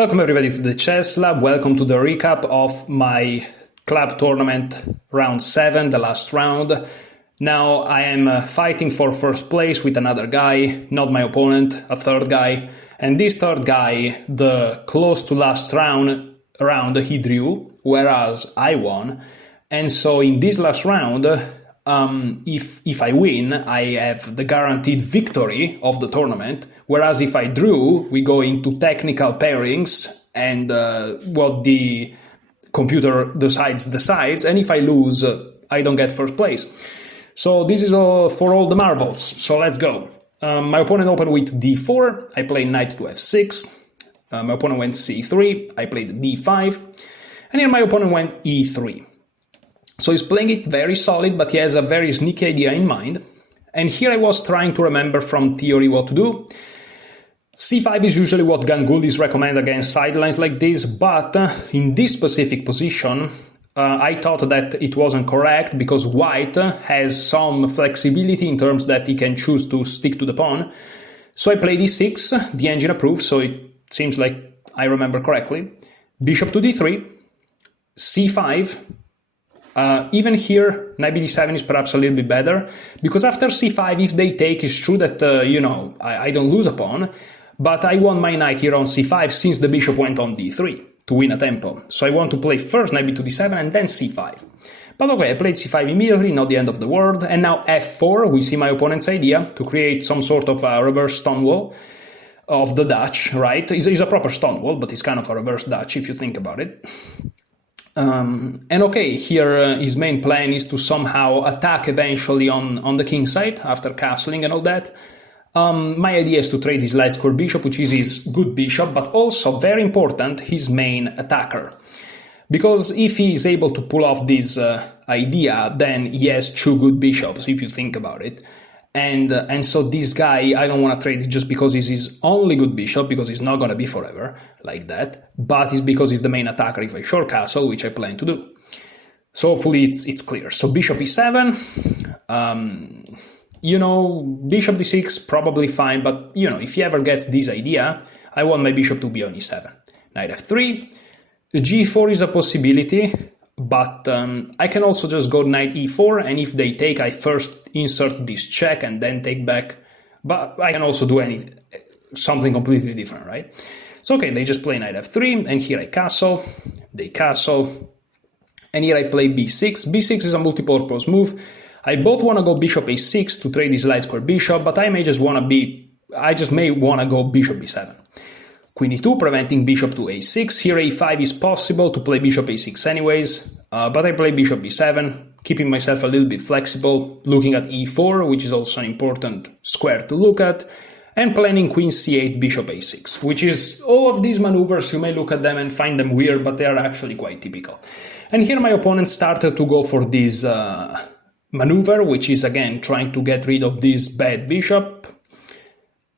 Welcome everybody to the Chess Lab. Welcome to the recap of my club tournament round 7, the last round. Now I am fighting for first place with another guy, not my opponent, a third guy. And this third guy, the close to last round he drew, whereas I won. And so in this last round, if I win, I have the guaranteed victory of the tournament. Whereas if I drew, we go into technical pairings and what the computer decides. And if I lose, I don't get first place. So this is all for all the marbles. So let's go. My opponent opened with d4. I played knight to f6. My opponent went c3. I played d5. And here my opponent went e3. So he's playing it very solid, but he has a very sneaky idea in mind. And here I was trying to remember from theory what to do. c5 is usually what Ganguly's recommend against sidelines like this, but in this specific position, I thought that it wasn't correct because white has some flexibility in terms that he can choose to stick to the pawn. So I played e6, the engine approved, so it seems like I remember correctly. Bishop to d3, c5. Even here, knight bd7 is perhaps a little bit better, because after c5, if they take, it's true that, I don't lose a pawn, but I want my knight here on c5 since the bishop went on d3 to win a tempo. So I want to play first knight b to d7 and then c5. But okay, I played c5 immediately, not the end of the world, and now f4, we see my opponent's idea to create some sort of a reverse Stonewall of the Dutch, right? It's a proper Stonewall, but it's kind of a reverse Dutch if you think about it. And okay, here his main plan is to somehow attack eventually on the king side after castling and all that. My idea is to trade his light square bishop, which is his good bishop, but also, very important, his main attacker. Because if he is able to pull off this idea, then he has two good bishops, if you think about it. And so this guy, I don't want to trade it just because he's his only good bishop, because he's not going to be forever like that, but it's because he's the main attacker if I short castle, which I plan to do. So hopefully it's clear. So bishop e7, bishop d6, probably fine, but, if he ever gets this idea, I want my bishop to be on e7. Knight f3, g4 is a possibility, but I can also just go knight e4, and if they take, I first insert this check and then take back. But I can also do something completely different, right? So okay, they just play knight f3, and here I castle, they castle, and here I play b6. b6 is a multi-purpose move. I both want to go bishop a6 to trade this light square bishop, but I may want to go bishop b7. Queen e2, preventing bishop to a6. Here a5 is possible to play bishop a6 anyways, but I play bishop b7, keeping myself a little bit flexible, looking at e4, which is also an important square to look at, and planning queen c8, bishop a6, which is all of these maneuvers, you may look at them and find them weird, but they are actually quite typical. And here my opponent started to go for this maneuver, which is again trying to get rid of this bad bishop.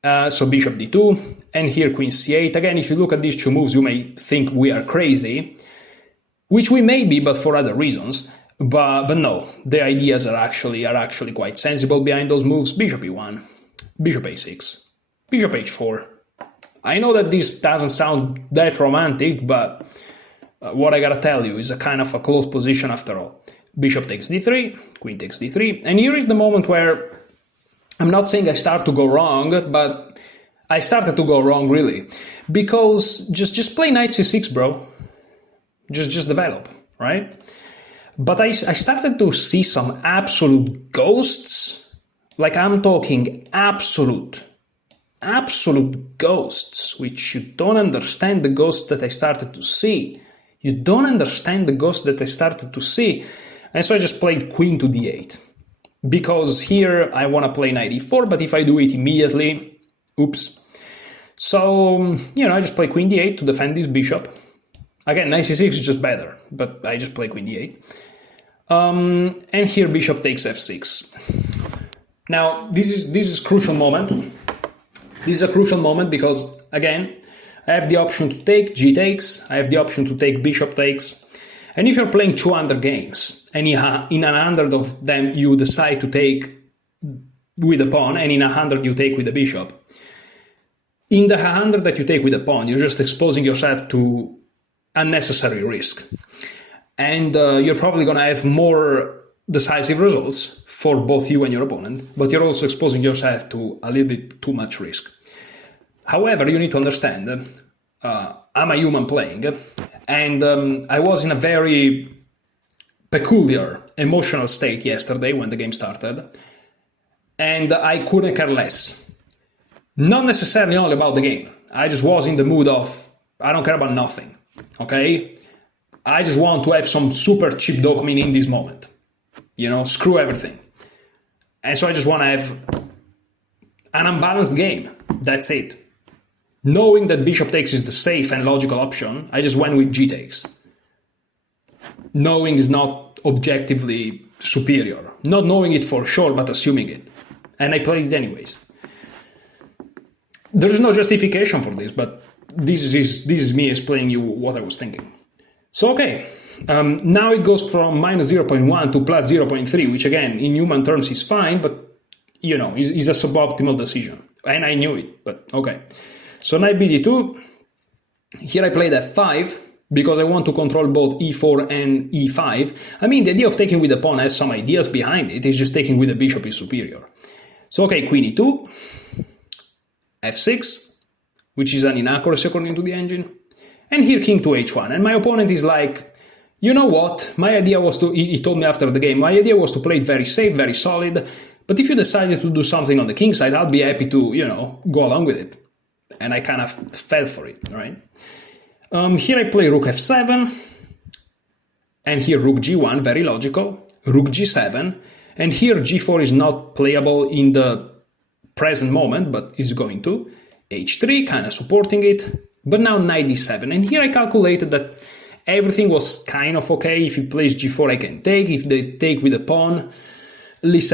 So bishop d2, and here queen c8. Again, if you look at these two moves, you may think we are crazy, which we may be, but for other reasons. But no, the ideas are actually quite sensible behind those moves. Bishop e1, bishop a6, bishop h4. I know that this doesn't sound that romantic, but what I gotta tell you is a kind of a close position after all. Bishop takes d3, queen takes d3, and here is the moment where I'm not saying I start to go wrong, but I started to go wrong really, because just play knight c6, bro. Just develop, right? But I started to see some absolute ghosts, like I'm talking absolute ghosts, which you don't understand the ghosts that I started to see. You don't understand the ghosts that I started to see. And so I just played queen to d8. Because here I want to play knight e4, but if I do it immediately, oops. So, I just play queen d8 to defend this bishop. Again, knight c6 is just better, but I just play queen d8. And here bishop takes f6. Now, this is a crucial moment. This is a crucial moment because, again, I have the option to take g takes, I have the option to take bishop takes. And if you're playing 200 games, and in 100 of them you decide to take with a pawn, and in 100 you take with a bishop, in the hand that you take with a pawn, you're just exposing yourself to unnecessary risk. And you're probably going to have more decisive results for both you and your opponent, but you're also exposing yourself to a little bit too much risk. However, you need to understand, I'm a human playing, and I was in a very peculiar emotional state yesterday when the game started, and I couldn't care less. Not necessarily only about the game. I just was in the mood of, I don't care about nothing, okay? I just want to have some super cheap dopamine in this moment. Screw everything. And so I just want to have an unbalanced game. That's it. Knowing that bishop takes is the safe and logical option, I just went with g takes. Knowing is not objectively superior. Not knowing it for sure, but assuming it. And I played it anyways. There's no justification for this, but this is me explaining you what I was thinking. So, okay, now it goes from minus 0.1 to plus 0.3, which again, in human terms is fine, but, is a suboptimal decision. And I knew it, but okay. So knight bd2, here I played f5, because I want to control both e4 and e5. I mean, the idea of taking with the pawn has some ideas behind it, it's just taking with the bishop is superior. So, okay, queen e2, f6, which is an inaccuracy according to the engine. And here king to h1, and my opponent is like, you know what, my idea was to, he told me after the game, my idea was to play it very safe, very solid, but if you decided to do something on the king side, I'll be happy to, go along with it. And I kind of fell for it, right? Here I play rook f7, and here rook g1, very logical, rook g7, and here g4 is not playable in the present moment, but is going to, h3, kind of supporting it. But now knight d7, and here I calculated that everything was kind of okay. If he plays g4, I can take. If they take with a pawn, at least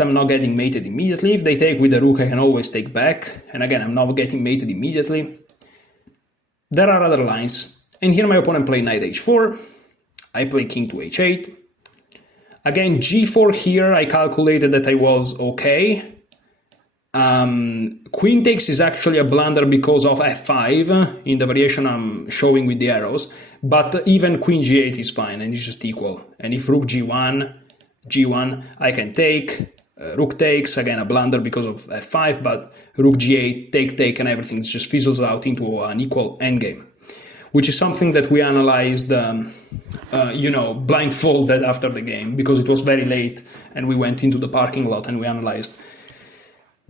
I'm not getting mated immediately. If they take with the rook, I can always take back. And again, I'm not getting mated immediately. There are other lines. And here my opponent played knight h4. I play king to h8. Again, g4 here, I calculated that I was okay. Queen takes is actually a blunder because of f5 in the variation I'm showing with the arrows, but even queen g8 is fine and it's just equal. And if rook g1, I can take, rook takes, again a blunder because of f5, but rook g8, take, and everything just fizzles out into an equal endgame, which is something that we analyzed, blindfolded after the game because it was very late and we went into the parking lot and we analyzed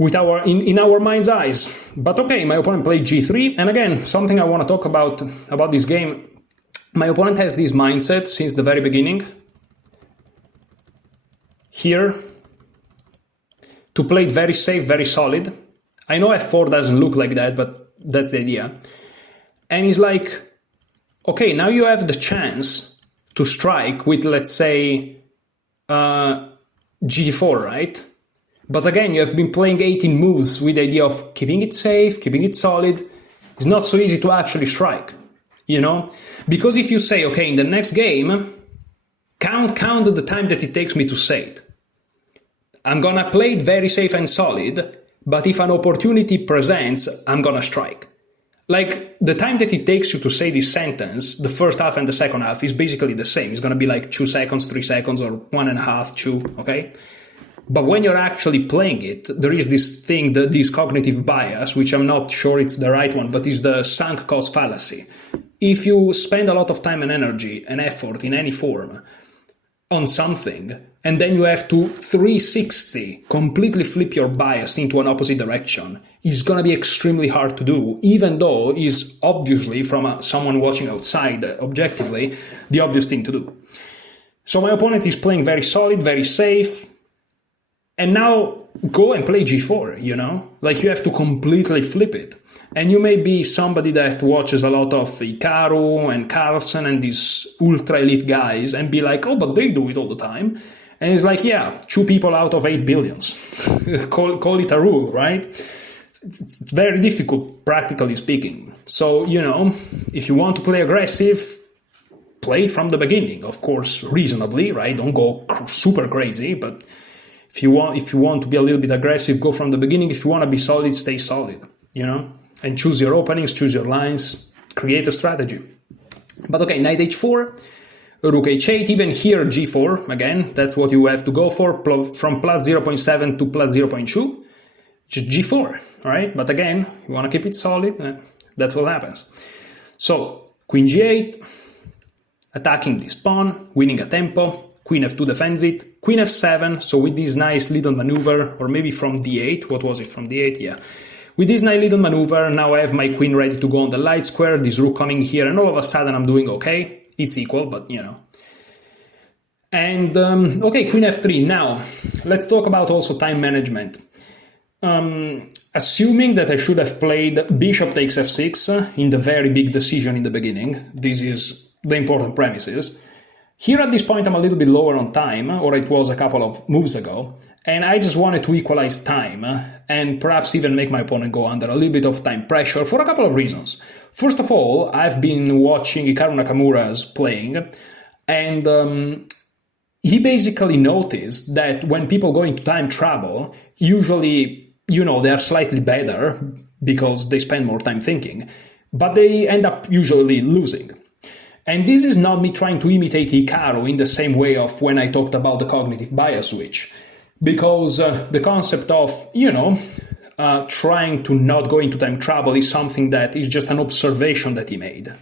with in our mind's eyes. But okay, my opponent played g3, and again, something I want to talk about this game. My opponent has this mindset since the very beginning. Here, to play it very safe, very solid. I know f4 doesn't look like that, but that's the idea. And he's like, okay, now you have the chance to strike with, let's say, g4, right? But again, you have been playing 18 moves with the idea of keeping it safe, keeping it solid. It's not so easy to actually strike, Because if you say, okay, in the next game, count the time that it takes me to say it. I'm gonna play it very safe and solid, but if an opportunity presents, I'm gonna strike. Like, the time that it takes you to say this sentence, the first half and the second half, is basically the same. It's gonna be like 2 seconds, 3 seconds, or 1.5, 2, okay? But when you're actually playing it, there is this thing, this cognitive bias, which I'm not sure it's the right one, but is the sunk cost fallacy. If you spend a lot of time and energy and effort in any form on something, and then you have to 360 completely flip your bias into an opposite direction, it's going to be extremely hard to do, even though it's obviously, from someone watching outside, objectively, the obvious thing to do. So my opponent is playing very solid, very safe, and now go and play g4, Like, you have to completely flip it. And you may be somebody that watches a lot of Hikaru and Carlsen and these ultra elite guys and be like, oh, but they do it all the time. And it's like, yeah, 2 people out of 8 billions. call it a rule, right? It's very difficult, practically speaking. So, if you want to play aggressive, play from the beginning. Of course, reasonably, right? Don't go super crazy, but if you want to be a little bit aggressive, go from the beginning. If you want to be solid, stay solid, and choose your openings, choose your lines, create a strategy. But okay, knight h4, rook h8, even here g4, again, that's what you have to go for, from plus 0.7 to plus 0.2, just g4, all right? But again, you want to keep it solid, that's what happens. So, queen g8, attacking this pawn, winning a tempo, queen f2 defends it, queen f7, so with this nice little maneuver, or maybe from d8, what was it, from d8, yeah. With this nice little maneuver, now I have my queen ready to go on the light square, this rook coming here, and all of a sudden I'm doing okay. It's equal, but you know. And, okay, queen f3. Now, let's talk about also time management. Assuming that I should have played bishop takes f6 in the very big decision in the beginning, this is the important premises. Here at this point I'm a little bit lower on time, or it was a couple of moves ago, and I just wanted to equalize time and perhaps even make my opponent go under a little bit of time pressure for a couple of reasons. First of all, I've been watching Hikaru Nakamura's playing, and he basically noticed that when people go into time trouble, usually, you know, they are slightly better because they spend more time thinking, but they end up usually losing. And this is not me trying to imitate Hikaru in the same way of when I talked about the cognitive bias switch, because the concept of, you know, trying to not go into time trouble is something that is just an observation that he made.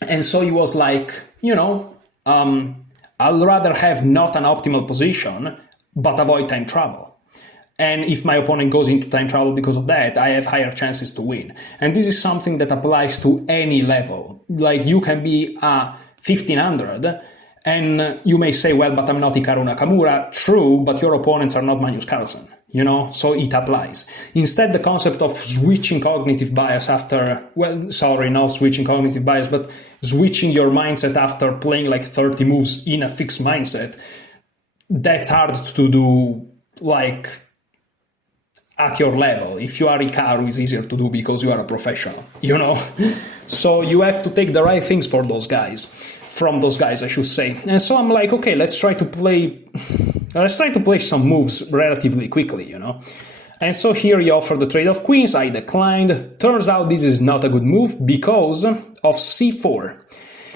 And so he was like, you know, I'll rather have not an optimal position, but avoid time trouble. And if my opponent goes into time trouble because of that, I have higher chances to win. And this is something that applies to any level. Like, you can be a 1500, and you may say, well, but I'm not Hikaru Nakamura. True, but your opponents are not Magnus Carlsen, you know, so it applies. Instead, the concept of switching cognitive bias after, well, sorry, not switching cognitive bias, but switching your mindset after playing like 30 moves in a fixed mindset, that's hard to do, like, at your level. If you are Hikaru, it's easier to do because you are a professional, you know? So you have to take the right things from those guys, I should say. And so I'm like, okay, let's try to play some moves relatively quickly, you know? And so here he offered the trade of queens, I declined. Turns out this is not a good move because of c4.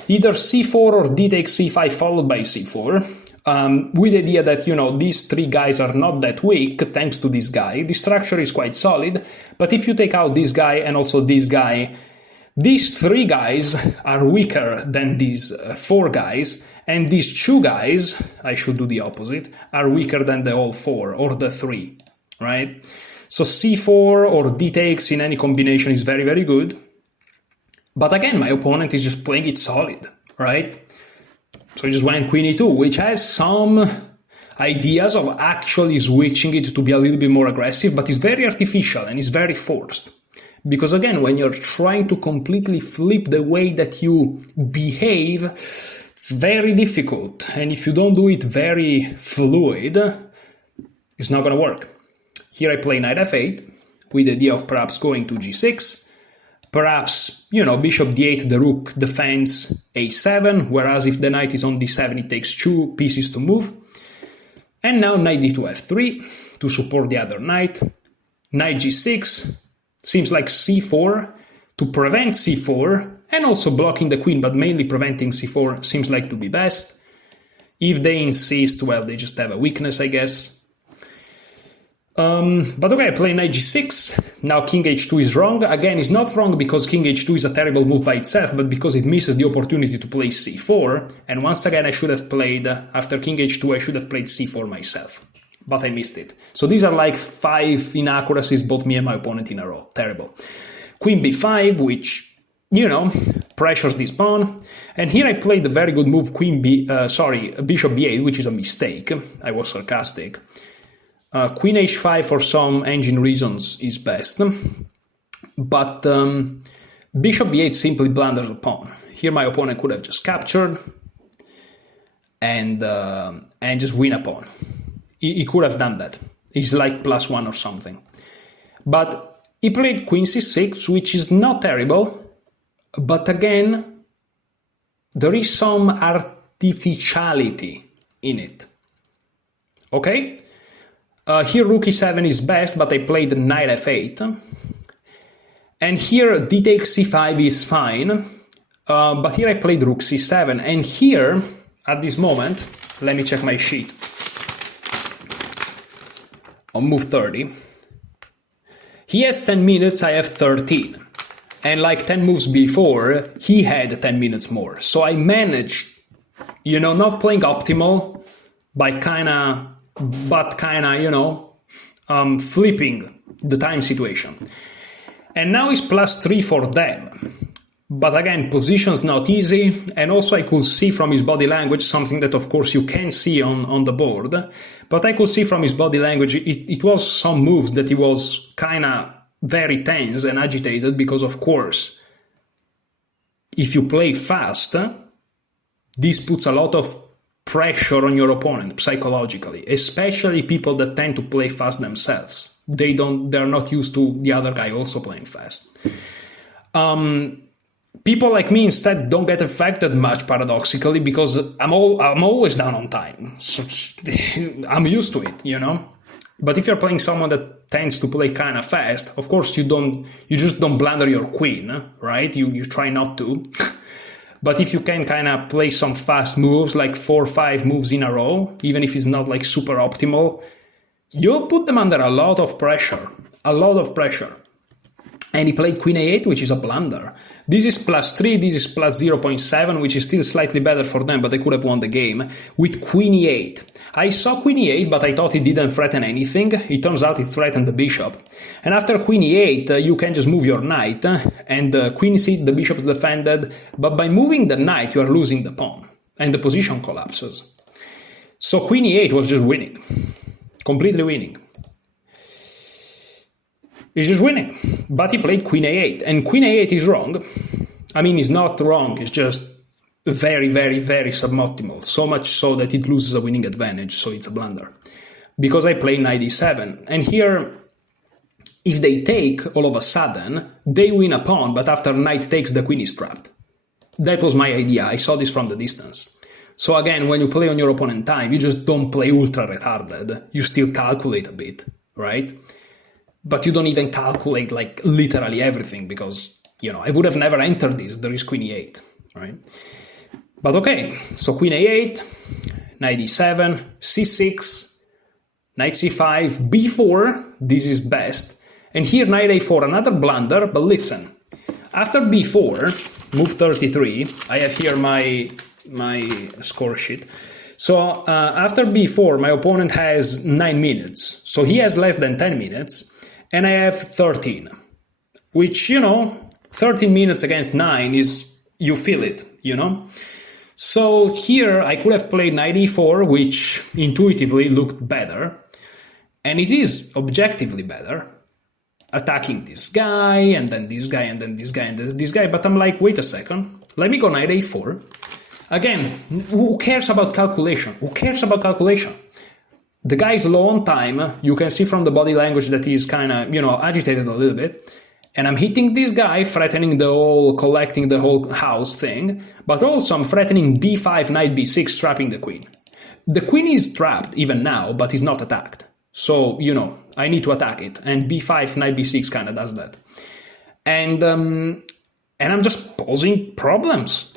Either c4 or d takes c5 followed by c4. With the idea that, you know, these three guys are not that weak thanks to this guy. The structure is quite solid, but if you take out this guy and also this guy, these three guys are weaker than these four guys, and these two guys, I should do the opposite, are weaker than the all four, or the three, right? So c4 or d takes in any combination is very, very good. But again, my opponent is just playing it solid, right? So he just went queen e2, which has some ideas of actually switching it to be a little bit more aggressive, but it's very artificial and it's very forced. Because again, when you're trying to completely flip the way that you behave, it's very difficult. And if you don't do it very fluid, it's not going to work. Here I play knight f8 with the idea of perhaps going to g6. Perhaps, you know, bishop d8, the rook defends a7, whereas if the knight is on d7, it takes two pieces to move. And now knight d2 f3 to support the other knight. Knight g6 seems like c4 to prevent c4, and also blocking the queen, but mainly preventing c4 seems like to be best. If they insist, well, they just have a weakness, I guess. But okay, I play knight g6. Now king h2 is wrong. Again, it's not wrong because king h2 is a terrible move by itself, but because it misses the opportunity to play c4. And once again, I should have played, after king h2, I should have played c4 myself. But I missed it. So these are like 5 inaccuracies, both me and my opponent in a row. Terrible. Queen b5, which, you know, pressures this pawn. And here I played the very good move bishop b8, which is a mistake. I was sarcastic. Queen h5 for some engine reasons is best, but bishop b8 simply blunders a pawn. Here my opponent could have just captured and just win a pawn. He could have done that. He's like +1 or something. But he played queen c6, which is not terrible, but again, there is some artificiality in it. Okay? Here rook e7 is best, but I played knight f8. And here d takes c5 is fine, but here I played rook c7, and here, at this moment, let me check my sheet. On move 30. He has 10 minutes, I have 13. And like 10 moves before, he had 10 minutes more. So I managed, not playing optimal, by flipping the time situation. And now it's +3 for them. But again, position's not easy, and also I could see from his body language, something that of course you can't see on the board, but I could see from his body language, it was some moves that he was very tense and agitated, because of course, if you play fast, this puts a lot of pressure on your opponent psychologically, especially people that tend to play fast themselves. They're not used to the other guy also playing fast. People like me instead don't get affected much, paradoxically, because I'm always down on time. So I'm used to it, But if you're playing someone that tends to play kind of fast, of course you just don't blunder your queen, right? You try not to. But if you can kind of play some fast moves, like 4 or 5 moves in a row, even if it's not like super optimal, you'll put them under a lot of pressure. And he played queen a8, which is a blunder. This is +3, this is +0.7, which is still slightly better for them, but they could have won the game, with queen e8. I saw queen e8, but I thought it didn't threaten anything. It turns out it threatened the bishop. And after queen e8, you can just move your knight, and queen c8, the bishop is defended, but by moving the knight, you are losing the pawn, and the position collapses. So queen e8 was just winning. Completely winning. He's just winning. But he played queen a8, and queen a8 is wrong. I mean, it's not wrong, it's just very, very, very suboptimal. So much so that it loses a winning advantage, so it's a blunder. Because I play knight e7, and here, if they take, all of a sudden, they win a pawn, but after knight takes, the queen is trapped. That was my idea, I saw this from the distance. So again, when you play on your opponent time, you just don't play ultra retarded. You still calculate a bit, right? But you don't even calculate like literally everything, because, I would have never entered this. There is queen e8, right? But okay, so queen a8, knight e7, c6, knight c5, b4, this is best. And here knight a4, another blunder, but listen. After b4, move 33, I have here my score sheet. So after b4, my opponent has 9 minutes. So he has less than 10 minutes, and I have 13. Which, 13 minutes against 9 is, you feel it, So here I could have played knight e4, which intuitively looked better. And it is objectively better. Attacking this guy, and then this guy, and then this guy, and then this guy. But I'm like, wait a second. Let me go knight a4. Again, who cares about calculation? Who cares about calculation? The guy is low on time. You can see from the body language that he's kind of, agitated a little bit. And I'm hitting this guy, threatening collecting the whole house thing. But also I'm threatening b5, knight b6, trapping the queen. The queen is trapped even now, but is not attacked. So, I need to attack it. And b5, knight b6 kind of does that. And I'm just posing problems.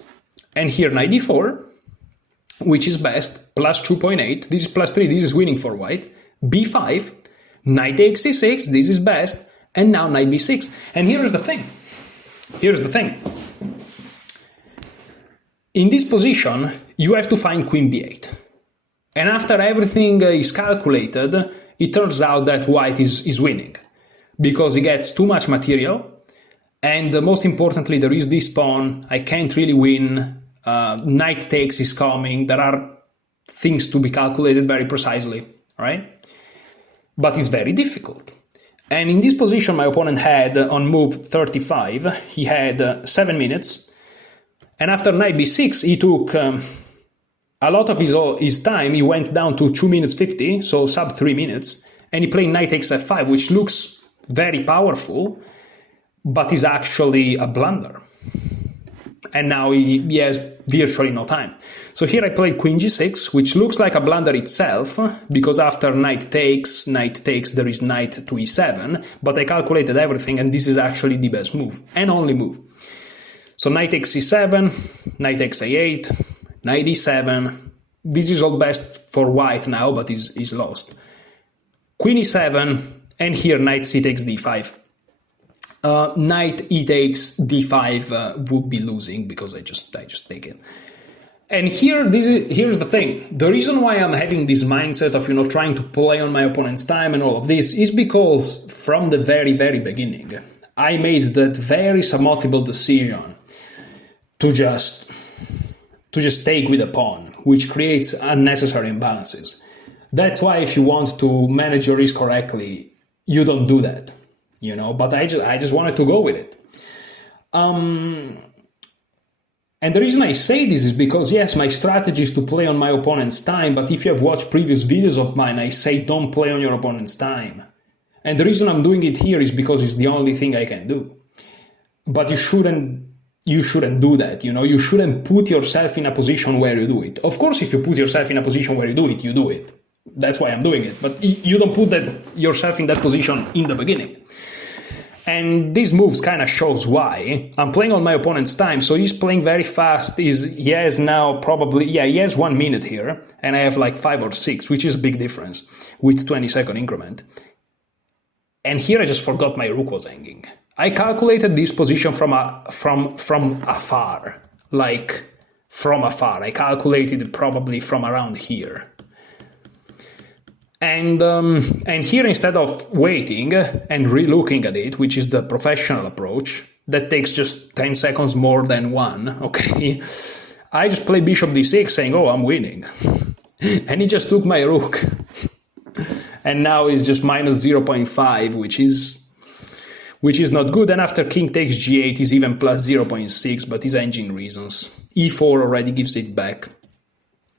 And here knight d4, which is best, plus 2.8. This is plus 3, this is winning for white. b5, knight takes c6, this is best. And now knight b6. And here's the thing. In this position, you have to find queen b8. And after everything is calculated, it turns out that white is winning. Because he gets too much material. And most importantly, there is this pawn. I can't really win. Knight takes is coming. There are things to be calculated very precisely, right? But it's very difficult. And in this position, my opponent had, on move 35, he had 7 minutes. And after knight b6, he took a lot of his time. He went down to 2 minutes 50, so sub 3 minutes. And he played knight takes f5, which looks very powerful, but is actually a blunder. and now he has virtually no time. So here I played queen g6, which looks like a blunder itself, because after knight takes, there is knight to e7, but I calculated everything, and this is actually the best move, and only move. So knight takes c7, knight takes a8, knight e7. This is all best for white now, but is lost. Queen e7, and here knight c takes d5. Knight e takes d5 would be losing because I just take it. And here's the thing. The reason why I'm having this mindset of trying to play on my opponent's time and all of this is because from the very, very beginning, I made that very suboptimal decision to just take with a pawn, which creates unnecessary imbalances. That's why if you want to manage your risk correctly, you don't do that. But I just wanted to go with it. And the reason I say this is because, yes, my strategy is to play on my opponent's time, but if you have watched previous videos of mine, I say don't play on your opponent's time. And the reason I'm doing it here is because it's the only thing I can do. But you shouldn't do that, You shouldn't put yourself in a position where you do it. Of course, if you put yourself in a position where you do it, you do it. That's why I'm doing it. But you don't put yourself in that position in the beginning. And these moves kind of shows why. I'm playing on my opponent's time, so he's playing very fast. He has 1 minute here, and I have like 5 or 6, which is a big difference with 20-second increment. And here I just forgot my rook was hanging. I calculated this position from afar, I calculated it probably from around here. And here, instead of waiting and re-looking at it, which is the professional approach, that takes just 10 seconds more than one, okay? I just play bishop d6 saying, oh, I'm winning. And he just took my rook. And now it's just minus 0.5, which is not good. And after king takes g8 is even plus 0.6, but is engine reasons. e4 already gives it back.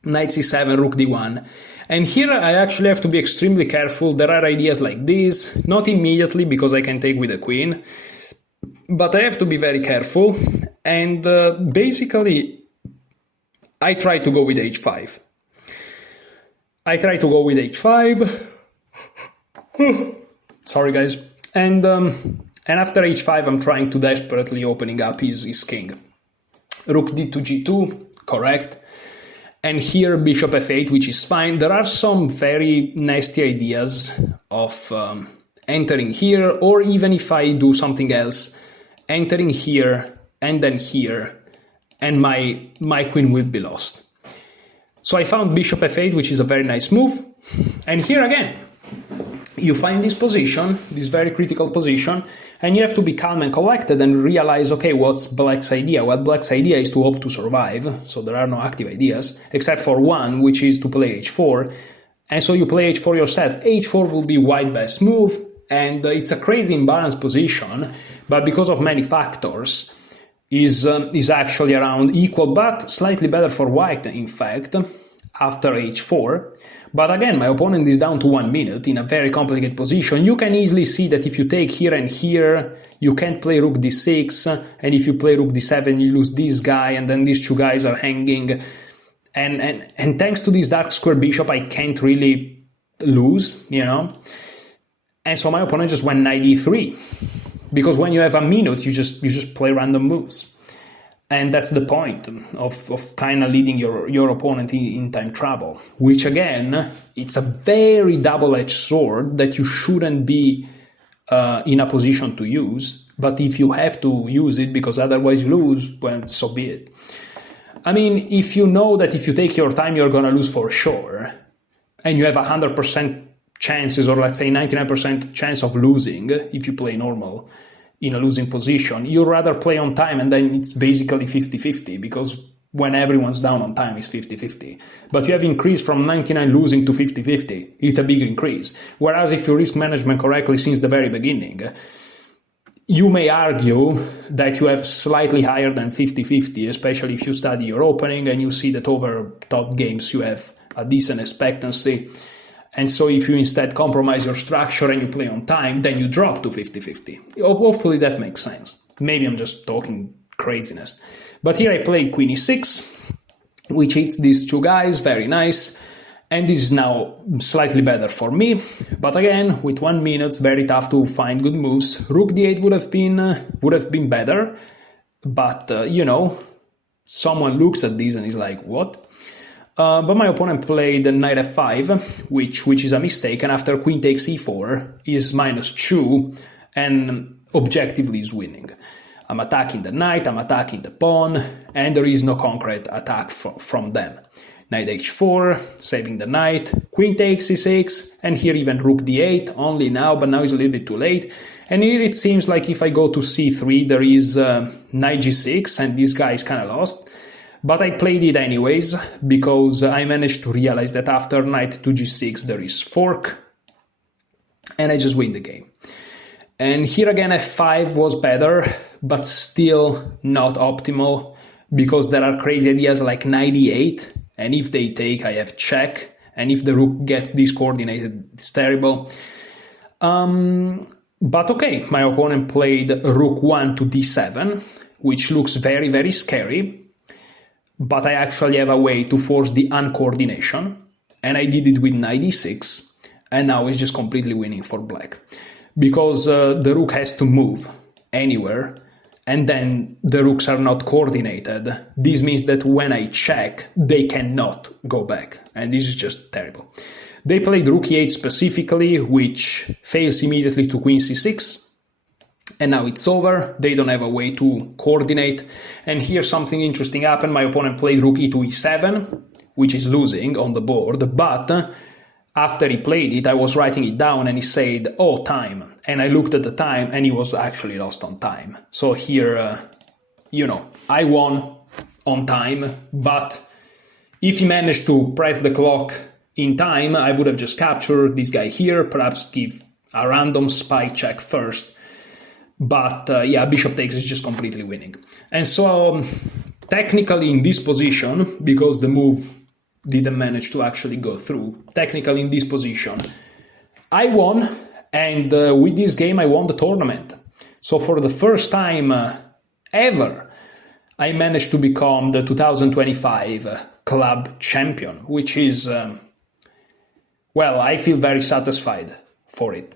Knight c7, rook d1. And here I actually have to be extremely careful. There are ideas like this, not immediately because I can take with the queen, but I have to be very careful. And basically, I try to go with h5. Sorry, guys. And after h5, I'm trying to desperately opening up his king. Rook d to g2, correct. And here bishop f8, which is fine. There are some very nasty ideas of entering here, or even if I do something else, entering here and then here, and my queen will be lost. So I found bishop f8, which is a very nice move. And here again, you find this position, this very critical position, and you have to be calm and collected and realize, okay, what's black's idea? Well, black's idea is to hope to survive, so there are no active ideas, except for one, which is to play h4, and so you play h4 yourself. h4 will be white's best move, and it's a crazy imbalanced position, but because of many factors, is actually around equal, but slightly better for white, in fact, after h4. But again, my opponent is down to 1 minute in a very complicated position. You can easily see that if you take here and here, you can't play rook d6, and if you play rook d7, you lose this guy, and then these two guys are hanging. And thanks to this dark square bishop, I can't really lose, And so my opponent just went knight e3, because when you have a minute, you just play random moves. And that's the point of kind of leading your opponent in time trouble, which again, it's a very double-edged sword that you shouldn't be in a position to use. But if you have to use it because otherwise you lose, well, so be it. I mean, if you know that if you take your time, you're going to lose for sure, and you have 100% chances, or let's say 99% chance of losing if you play normal, in a losing position, you rather play on time, and then it's basically 50-50, because when everyone's down on time, it's 50-50. But you have increased from 99 losing to 50-50. It's a big increase. Whereas if you risk management correctly since the very beginning, you may argue that you have slightly higher than 50-50, especially if you study your opening and you see that over top games you have a decent expectancy. And so if you instead compromise your structure and you play on time, then you drop to 50-50. Hopefully that makes sense. Maybe I'm just talking craziness. But here I played queen e6, which hits these two guys, very nice. And this is now slightly better for me. But again, with 1 minute, it's very tough to find good moves. Rook d8 would have been better. But, someone looks at this and is like, what? But my opponent played knight f5, which is a mistake. And after queen takes e4, is -2 and objectively is winning. I'm attacking the knight, I'm attacking the pawn, and there is no concrete attack from them. Knight h4, saving the knight, queen takes e6, and here even rook d8, only now, but now it's a little bit too late. And here it seems like if I go to c3, there is knight g6, and this guy is kind of lost. But I played it anyways, because I managed to realize that after knight to g6 there is fork, and I just win the game. And here again f5 was better, but still not optimal, because there are crazy ideas like knight e8, and if they take, I have check, and if the rook gets discoordinated, it's terrible. But okay, my opponent played rook 1 to d7, which looks very, very scary, but I actually have a way to force the uncoordination, and I did it with knight e6, and now it's just completely winning for black. Because the rook has to move anywhere, and then the rooks are not coordinated. This means that when I check, they cannot go back, and this is just terrible. They played rook e8 specifically, which fails immediately to queen c6, and now it's over. They don't have a way to coordinate, and here something interesting happened. My opponent played rook e to e7, which is losing on the board, but after he played it, I was writing it down and he said, oh, time. And I looked at the time and he was actually lost on time. So here, I won on time. But if he managed to press the clock in time, I would have just captured this guy here, perhaps give a random spy check first. But bishop takes is just completely winning. And so technically in this position, because the move didn't manage to actually go through, technically in this position, I won, and with this game I won the tournament. So for the first time ever, I managed to become the 2025 club champion, which is, I feel very satisfied for it.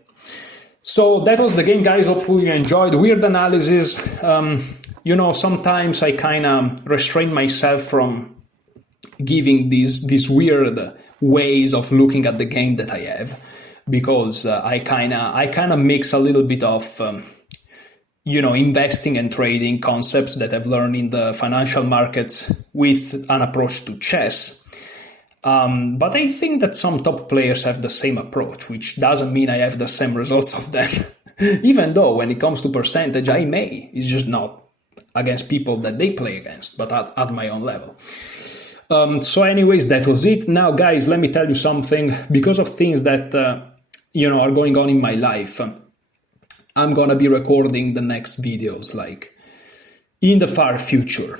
So that was the game, guys. Hopefully you enjoyed. Weird analysis. Sometimes I kind of restrain myself from giving these weird ways of looking at the game that I have, because I kind of mix a little bit of investing and trading concepts that I've learned in the financial markets with an approach to chess. But I think that some top players have the same approach, which doesn't mean I have the same results of them. Even though when it comes to percentage, I may. It's just not against people that they play against, but at my own level. So anyways, that was it. Now, guys, let me tell you something. Because of things that, are going on in my life, I'm going to be recording the next videos, like, in the far future.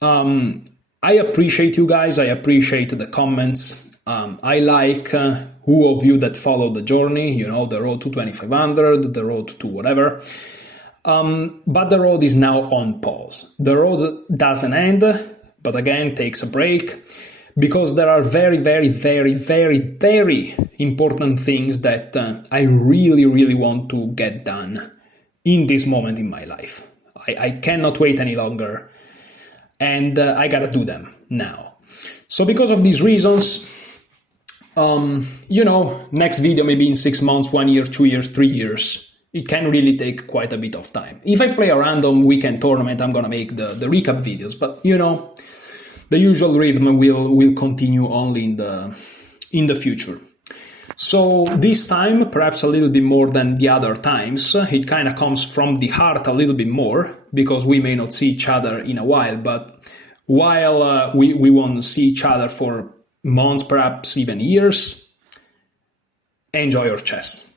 I appreciate you guys. I appreciate the comments. I like who of you that follow the journey, the road to 2500, the road to whatever. But the road is now on pause. The road doesn't end, but again, takes a break, because there are very, very, very, very, very important things that I really, really want to get done in this moment in my life. I cannot wait any longer, and I gotta do them now. So because of these reasons, next video maybe in 6 months, 1 year, 2 years, 3 years, it can really take quite a bit of time. If I play a random weekend tournament, I'm gonna make the recap videos, but the usual rhythm will continue only in the future. So this time, perhaps a little bit more than the other times, it kind of comes from the heart a little bit more, because we may not see each other in a while, but while we won't see each other for months, perhaps even years, enjoy your chess.